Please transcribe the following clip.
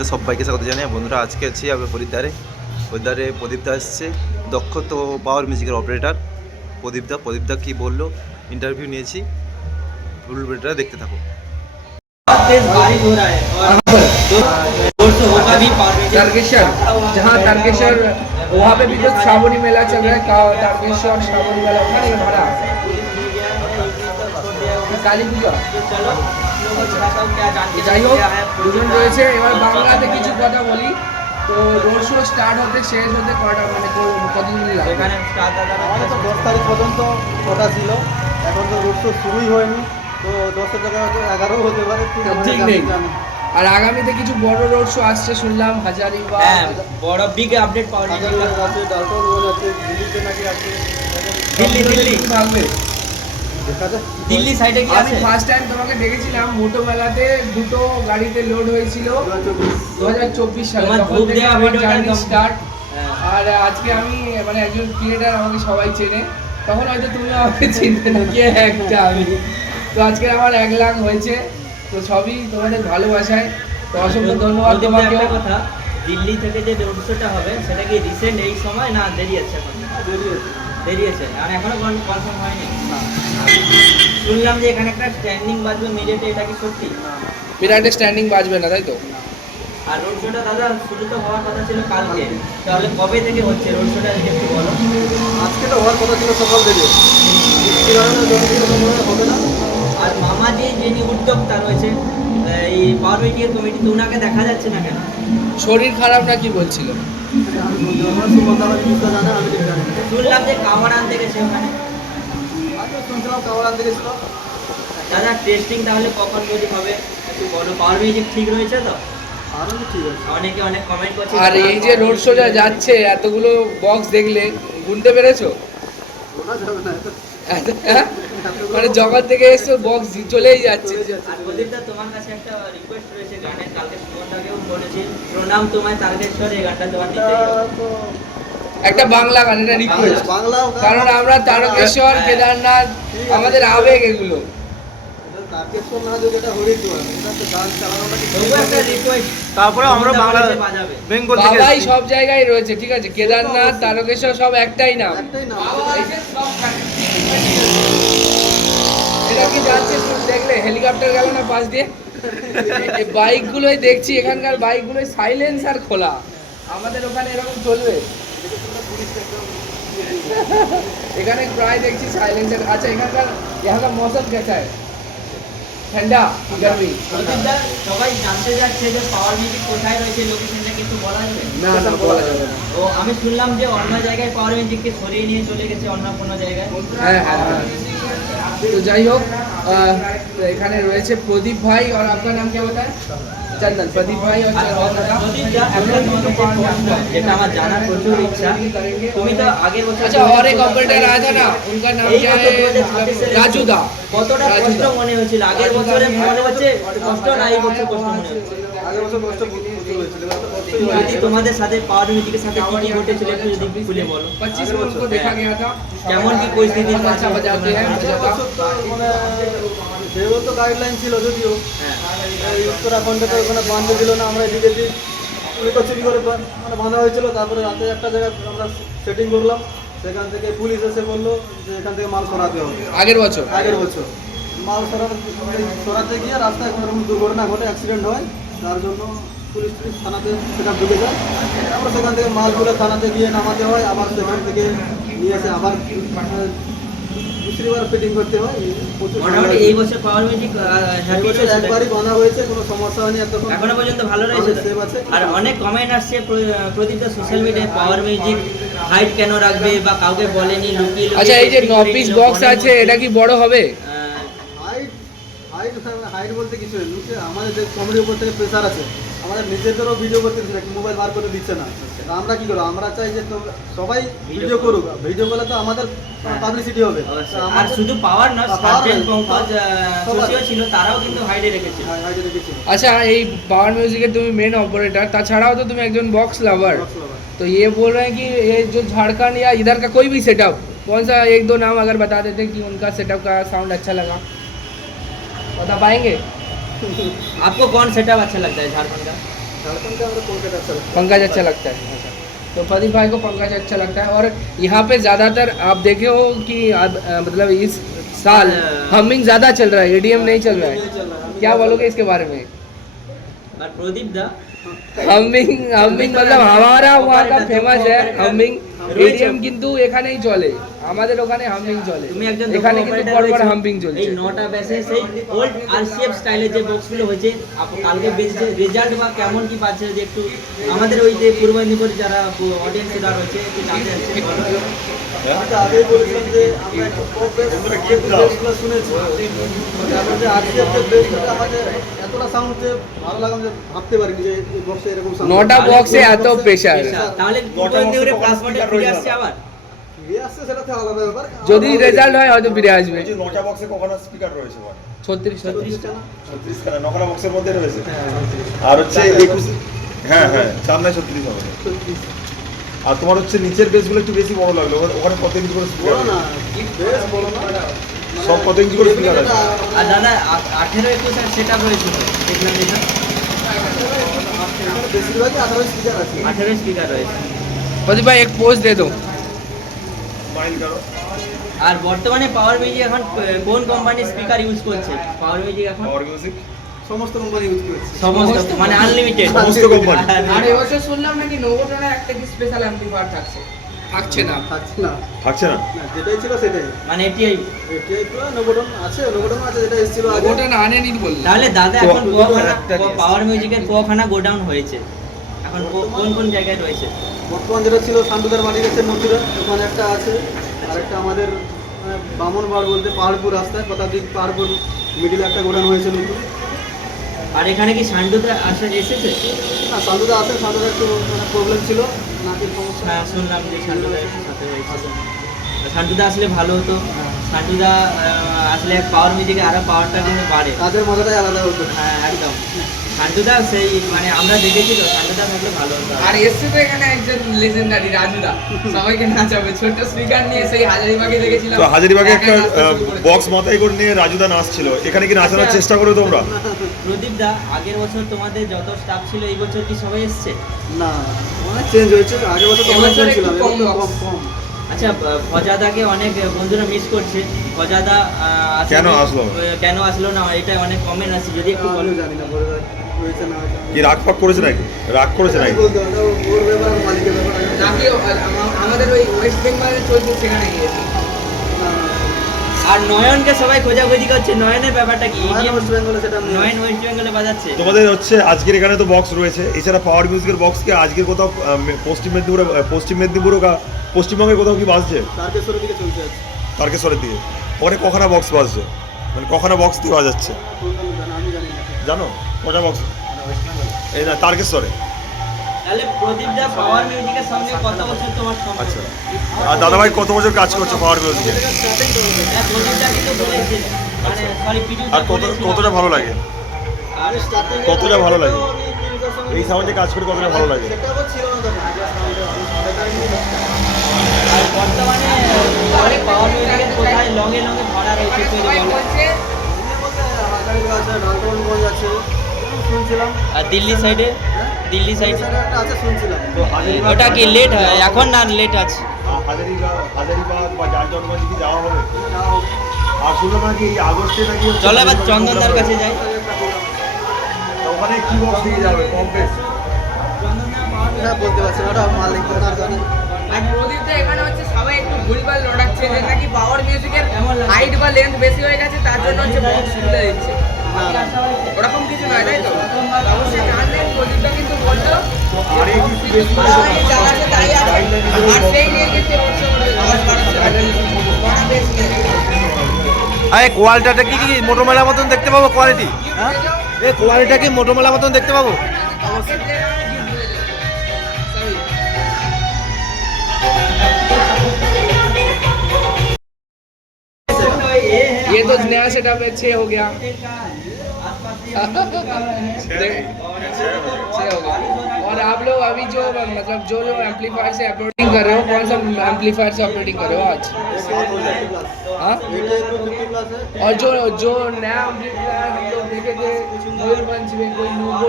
তো সবাইকে স্বাগত জানাই বন্ধুরা। আজকে আছি আমরা হরিদ্বারে প্রদীপদা এসছে, দক্ষ তো পাওয়ার মিউজিকের অপারেটর প্রদীপদা কি বললো, इंटरव्यू নিয়েছি, ফুল ভিডিওটা দেখতে থাকো। तेज बारिश हो रहा है और जोर से होगा भी तारकेश्वर, जहाँ तारकेश्वर वहाँ पे भी जो श्रावणी मेला चल रहा है, तारकेश्वर श्रावणी मेला वहाँ नहीं भरा কালী পূজা। যাই হোক, দুজন রয়েছে। এবার বাংলাতে কিছু কথা বলি। তো রোড শো স্টার্ট হতে শেষ হতে কটা মানে কতদিন লাগবে? এখানে স্টার্ট আমাদের তো 10 তারিখ পর্যন্ত কথা ছিল, এখন তো রোড শো শুরুই হয়নি, তো 10 জায়গায় হয়তো 11ও হতে পারে, ঠিক নেই। আর আগামীতে কিছু বড় রোড শো আসছে শুনলাম, হাজারিবাগ। হ্যাঁ, বড় বিগ আপডেট পাওয়া যাবে। আছে ডালটনগঞ্জ আছে, দিল্লিতে নাকি আছে। দিল্লি থাকবে দেখা যাক। দিল্লি সাইডে কি আমি আছে? ফার্স্ট টাইম তোমাকে দেখেছিলাম মোটো মেলাতে, দুটো গাড়িতে লোড হয়েছিল 2024 সালে, তোমার তখন ধূপ থেকে দেওয়া আমার ভিডিওটা জার্নি একদম- স্টার্ট। হ্যাঁ। আর আজকে আমি মানে একজন ক্রিয়েটার, আমাকে সবাই চেনে, তখন হয়তো তুমি আমাকে চিনতে না, কে একটা আমি। তো আজকে আমার 1 লাখ হয়েছে, তো সবই তোমাদের ভালোবাসায়, তো অসংখ্য ধন্যবাদ ওদের তোমাকে। একটা কথা, দিল্লি থেকে যে রোড শোটা হবে সেটা কি রিসেন্ট এই সময় না দেরি আছে? এখন দেরি আছে, আর এখনো কনফার্ম হয়নি। শুনলাম যে এখানে একটা স্ট্যান্ডিং বাজবে মিডিয়েটে, এটা কি সত্যি? বিরাটে স্ট্যান্ডিং বাজবে না, তাই তো? আর রোড শোটা দাদা শুরু তো হওয়ার কথা ছিল কালকে, তাহলে কবে থেকে হচ্ছে রোড শোটা একটু বলো। আজকে তো হওয়ার কথা ছিল সকাল থেকে, বৃষ্টির কারণে জনপ্রিয় হবে না। আর মামাজি যিনি উদ্যোক্তা রয়েছে এই পাওয়ার মিডিয়া কমিটি, তো ওনাকে দেখা যাচ্ছে না কেন? শরীর খারাপ না কি বলছিল? আমি বলতে আমার সুমন্তা আমার জিনিসটা জানে, আমি ঠিক জানি না। শুনলাম যে কামার আনতে গেছে ওখানে। আগে শুনছিলাম কাওয়ার আনতে গেছিল। দাদা টেস্টিং তাহলে কখন যদি হবে একটু বলো, পাওয়ার মিউজিক ঠিক রয়েছে তো? আরও ঠিক আছে। অনেকে অনেক কমেন্ট করছে। আর এই যে রোড শো যা যাচ্ছে, এতগুলো বক্স দেখলে গুনতে পেরেছো? ওটা যাবে না, এটা হ্যাঁ? মানে জগৎ থেকে এসে বক্স চলেই যাচ্ছে। আর প্রদীপদা তোমার কাছে একটা রিকোয়েস্ট রয়েছে গানের, কালকে সুমনদাকেও বলেছি, প্রণাম তোমায় তারকেশ্বর, এই গানটা তোমার দিতে এটা হবে। তো একটা বাংলা গান, এটা রিকোয়েস্ট, বাংলাও গান। কারণ আমরা তারকেশ্বর, হ্যাঁ। কেদারনাথ আমাদের আবেগ এগুলো। এটা তারকেশ্বর না যদি এটা হরিদ্বার, এটা তো গান চালানোটা কি তবুও একটা রিকোয়েস্ট, তারপরে আমরা বাংলা বাজাবে। বেঙ্গল থেকে বাবাই এসেছি। সব জায়গায় রয়েছে, ঠিক আছে? কেদারনাথ, তারকেশ্বর সব একটাই নাম। একটাই নাম। এটা কি যাচ্ছে শুধু দেখলে, হেলিকপ্টার গেল না পাশ দিয়ে? এই বাইকগুলোই দেখছি, এখানকার বাইকগুলোই সাইলেন্সার খোলা, আমাদের ওখানে এরকম চলবে? এখানে প্রায় দেখছি সাইলেন্সার। আচ্ছা, এখানকার মৌসুম কেসা है? ঠান্ডা কি গরমি? প্রদীপদা, সবাই জানতে যাচ্ছে যে পাওয়ার মিউজিক কোথায় রয়েছে, লোকেশনটা কিন্তু বলা যাবে? না বলা যাবে না। ও আমি শুনলাম যে অন্য জায়গায় পাওয়ার মিউজিককে সরিয়ে নিয়ে চলে গেছে অন্য কোনো জায়গায়। হ্যাঁ। তো যাই হোক, তো এখানে রয়েছে প্রদীপ ভাই, আর আপনার নাম क्या होता है? চন্দন। প্রদীপ ভাই और প্রদীপদা, একটা তোমার কাছে প্রশ্ন, যেটা আমার জানার প্রচুর ইচ্ছা। তুমি তো আগের বছর अच्छा, और एक ऑपरेटर आया था ना, उनका नाम এই क्या বছর है? 2026 এর राजू दा। কতটা রাজু কষ্ট দা। মনে হয়েছিল আগের বছরে? মনে হচ্ছে কষ্ট না, এই বছর কষ্ট মনে হচ্ছে? আগের বছর কষ্ট প্রচুর হয়েছিল, এবার তো কষ্টই যদি হয়েছে। তোমাদের সাথে পাওয়ার মিউজিকের সাথে কি কি ঘটেছিল একটু যদি খুলে বলো। 25 में उनको देखा गया था। কেমন কি পরিস্থিতি? अच्छा बजाते हैं, আগের বছর তো মানে সেগুলো তো গাইডলাইন ছিল যদিও, হ্যাঁ। এই উত্তরাখণ্ডে তো ওখানে বাঁধতে দিল না, আমরা এদিকে চুরি করে মানে বাঁধা হয়েছিল। তারপরে রাতে একটা জায়গায় আমরা সেটিং করলাম, সেখান থেকে পুলিশ এসে বললো যে এখান থেকে মাল সরাতে হবে। আগের বছর। আগের বছর মাল সরাতে গিয়ে রাস্তায় কোনো রকম দুর্ঘটনা ঘটে, অ্যাক্সিডেন্ট হয়, তার জন্য পুলিশ থানাতে সেখানে ঢুকে যায়। আমরা সেখান থেকে মালগুলো থানাতে গিয়ে নামাতে হয়, আবার সেখান থেকে নিয়ে এসে আবার দুসরিবার ফিটিং করতে হয়। প্রচুর মোটামুটি এই বছর পাওয়ার মিউজিক হ্যাপি বছর একবারই বাঁধা হয়েছে, কোনো সমস্যা হয়নি এতক্ষণ, এখনো পর্যন্ত ভালো রয়েছে তো? সেভ আছে। আর অনেক কমেন্ট আসছে প্রদীপদা সোশ্যাল মিডিয়ায় পাওয়ার মিউজিক হাইট কেন রাখবে বা কাউকে বলেনি, লুকিয়ে আচ্ছা, এই যে 9 পিস বক্স আছে, এটা কি বড় হবে? হাইট হাইট হাইট বলতে কিছু নেই, লুকে আমাদের যে কমেডির উপর থেকে প্রেশার আছে, আমাদের নিজেদেরও ভিডিও করতে দিচ্ছে না, মোবাইল বার করে দিচ্ছে না। তা আমরা কি করবো, আমরা চাই যে সবাই ভিডিও করুক, ভিডিও করলে তো আমাদের পাবলিসিটি হবে। আর শুধু পাওয়ার না, সার্জেন পঙ্কজ সবার। সোশিও ছিল, তারাও কিন্তু হাইডে রেখেছিল। হাইটে রেখেছি। अच्छा, এই पावर म्यूजिक তুমি मेन ऑपरेटर, তাছাড়াও তো তুমি একজন বক্স লাভার। तो ये बोल रहे हैं कि ये जो झारखंड या इधर का कोई भी सेटअप, कौन सा एक दो नाम अगर बता देते कि उनका सेटअप का साउंड अच्छा लगा, बता पाएंगे? आपको कौन सेटअप अच्छा लगता है झारखंड का? झारखंड का हमारा कोलकाता अच्छा लगता पंकज अच्छा लगता है। अच्छा, तो प्रदीप भाई को पंकज अच्छा लगता है। और यहाँ पे ज़्यादातर आप देखे हो कि मतलब इस साल हमिंग ज़्यादा चल रहा है, EDM नहीं चल रहा नहीं है। चल रहा है। क्या बोलोगे इसके बारे में? আর প্রদীপ দা হামিং मतलब हमारा वहाँ का फेमस है হামিং। EDM কিন্তু এখানেই চলে, আমাদের ওখানে হামিং চলে, তুমি একজন এখানে কিন্তু পরপর হামিং এই চলছে। 9টা ব্যাচে সেই ওল্ড আরসিএফ স্টাইলের যে বক্সগুলো হয়েছে কালকে বেচছে রেজাল্ট বা কেমন কি পাচ্ছে যে একটু আমাদের ওই যে পূর্ব মেদিনীপুর যারা অডিয়েন্স যারা রয়েছে একটু জানতে চাচ্ছি। আমি আগেই বলেছিলাম যে আমরা একটু পপ বেসগুলো শুনেছি, তারপর যে আজকের যে বেসটা আমাদের এতটা সাউন্ড যে ভালো লাগলো যে ভাবতে পারিনি যে এই বক্সে এরকম সাউন্ড। 9টা বক্সে এত প্রেশার, তাহলে পূর্ব মেদিনীপুরে প্লাস পয়েন্টে ফিরে আসছে আবার। ফিরে আসছে সেটা তো আলাদা ব্যাপার। যদি রেজাল্ট হয় হয়তো ফিরে আসবে। বলছি 9টা বক্সে কখনো স্পিকার রয়েছে বল? 36 36টা না? 36 খানা 9খানা বক্সের মধ্যে রয়েছে। হ্যাঁ, আর হচ্ছে 21 হ্যাঁ হ্যাঁ সামনে 36 হবে। 36 আর তোমার হচ্ছে নিচের বেসগুলো একটু বেশি বড় লাগলো, ওখানে কত ইঞ্চি করে স্পিকার বলো না, বেশ বলো না। সব কত ইঞ্চি করে স্পিকার আছে? আর দাদা 18-21 আর সেটআপ হয়েছিল দেখলাম যেটা বেশিরভাগই 18 স্পিকার আছে। 18 স্পিকার রয়েছে। प्रदीप भाई एक पोज दे दो। মাইল করো। আর বর্তমানে পাওয়ার মিউজিক এখন কোন কোম্পানির স্পিকার ইউজ করছে? পাওয়ার মিউজিক এখন পাওয়ার মিউজিক সমস্ত কোম্পানি ইউজ করছে। সমস্ত মানে আনলিমিটেড সমস্ত কোম্পানি। আর এবছর শুনলাম নাকি নোভোটনের একটা কি স্পেশাল অ্যাম্পলিফায়ার থাকছে। থাকছে না। থাকছে না, থাকছে না? না যেটাই ছিল সেটাই। মানে এটিআই। এটাই তো নবটন আছে, নবটন আছে যেটা এসেছিল আগে। নোভোটন আনেনি বললে। তাহলে দাদা এখন তো- কোখানা একটা নিয়ে পাওয়ার মিউজিকের কোখানা গোডাউন হয়েছে এখন কোন কোন জায়গায় রয়েছে? বর্তমান যেটা ছিল সান্ডুদার বাড়ি গেছে মন্দিরে, ওখানে একটা আছে। আর একটা আমাদের বামনবাড় বলতে পাহাড়পুর রাস্তায় শতাধিক পাহাড়পুর মিডিলে একটা গোডাউন হয়েছে নতুন। আর এখানে কি সান্ডুদা এসেছে? না সান্ডুদা আছে, সান্ডুদা একটু প্রবলেম ছিল, নাকের সমস্যা। হ্যাঁ শুনলাম যে সান্ডুদা সাথে রয়েছে। সান্ডুদা আসলে ভালো হতো। সান্ডুদা আসলে পাওয়ার মিউজিকে আরো পাওয়ারটা কিন্তু বাড়ে। কাজের মজাটাই আলাদা হতো। হ্যাঁ একদম। সান্ডুদা সেই মানে আমরা দেখেছি তো সান্ডুদা থাকলে ভালো হতো। আর এসছে তো এখানে একজন লেজেন্ডারি রাজুদা, সবাইকে নাচাবে ছোট্ট স্পিকার নিয়ে। সেই হাজারিবাগে দেখেছিলাম, তো হাজারিবাগে একা একটা নাচতে শুরু করেছে। বক্স মাথায় করে নিয়ে রাজুদা নাচছিল, এখানে কি নাচানোর আচ্ছা। চেষ্টা করো তোমরা? প্রদীপ দা আগের বছর তোমাদের যত স্টাফ ছিল এই বছর কি সবাই এসছে? না অনেক চেঞ্জ হয়েছে, আগের বছর তো অনেক এবছর একটু ছিলাম, কম এবছর box। কম। আচ্ছা ফজাদাকে অনেক বন্ধুরা মিস করছে। ফজাদা আসলে- কেন আসলো? কেন আসলো না এটা অনেক কমেন্ট আছে, যদি একটু বলো। আমিও জানি না বলে হয়েছে না হয়েছে। কি রাগ ফাগ করেছে নাকি? রাগ করেছে নাকি? বলতে হবে, ওটা ওর ব্যাপার, মালিকের ব্যাপার। আমি জানি নাকি আমাদের ওই ওয়েস্ট বেঙ্গলে চলছে সেখানে গিয়েছে। না। আর নয়নকে সবাই খোঁজাখুঁজি করছে, নয়নের ব্যাপারটা কি? নয়ন ওয়েস্ট বেঙ্গলে সেটা আমি জানি। নয়ন ওয়েস্ট বেঙ্গলে বাজাচ্ছে। তোমাদের হচ্ছে আজকের এখানে তো বক্স রয়েছে, এছাড়া পাওয়ার মিউজিকের বক্স কি আজকের কোথাও পশ্চিম মেদিনীপুরে পশ্চিমবঙ্গের কোথাও কি বাজছে? তারকেশ্বরের দিকে চলতে আছে। তারকেশ্বরের দিকে ওখানে কখানা বক্স বাজছে, মানে কখানা বক্স দিয়ে বাজাচ্ছে আমি জানি না। জানো? কটা বক্স? এই না তারকেশ্বরে। তাহলে প্রদীপ দা পাওয়ার মিউজিকের সঙ্গে কত বছর তোমার সম্পর্ক? আচ্ছা, আর দাদাভাই কত বছর কাজ করছো পাওয়ার মিউজিকে? হ্যাঁ, প্রদীপ দা কিন্তু বলেছে মানে সরি পিটু দা আর কতটা ভালো লাগে? আর কতটা ভালো লাগে? এই সাউন্ডে কাজ করে কতটা ভালো লাগে? সেটা আবার ছিল না তখন। আর বর্তমানে পাওয়ার মিউজিকের কোথায় লঙে লঙে ভরা রয়েছে তৈরি সবাই বলো। বলছে হাজারিবাগ আছে, ডালটনগঞ্জ আছে, শুনছিলাম। আর দিল্লি সাইডে হ্যাঁ? দিল্লি সাইডে সাইডে একটা আছে শুনছিলাম। তো হাজারিবাগ ওটা কি লেট হয় এখন না লেট আছে? হাজারিবাগ বা জালটনগঞ্জ কি যাওয়া হবে? আর শুনলাম নাকি এই আগস্টে নাকি হচ্ছে চলো এবার চন্দনদার কাছে যাই। তো ওখানে কি বক্স দিয়ে যাবে কম বেশ? হ্যাঁ বলতে পারছি না, ওটা মালিক ওনার জানে। আর প্রদীপ দা এখানে হচ্ছে সবাই একটু ভুলভাল লড়াচ্ছে যে নাকি পাওয়ার মিউজিকের হাইট বা লেন্থ বেশি হয়ে গেছে তার জন্য হচ্ছে বক্স খুলে দিচ্ছে। না, না। ওরকম কিছু নয়, তাই তো? অবশ্যই জানলেন প্রদীপ দা কিন্তু বললো আর এই কিছু বেশ সবাই যা আছে তাই আছে। আর সেই নিয়ে কিন্তু আরে কোয়ালিটিটা কি কি মোটোমেলার মতন দেখতে পাবো? কোয়ালিটি এই কোয়ালিটিটা কি মোটোমেলার মতন দেখতে পাবো? ये तो नया सेटअप है, 6 हो गया। 6 हो गया। और आप लोग अभी जो मतलब जो एम्पलीफायर से अपलोडिंग कर रहे हो, कौन सा एम्पलीफायर से अपलोडिंग कर रहे हो आज? हाँ? এটা একটু 50 প্লাস है। और जो जो नया एम्पलीफायर हम लोग देखे थे मयूरभंज में, कोई नूबो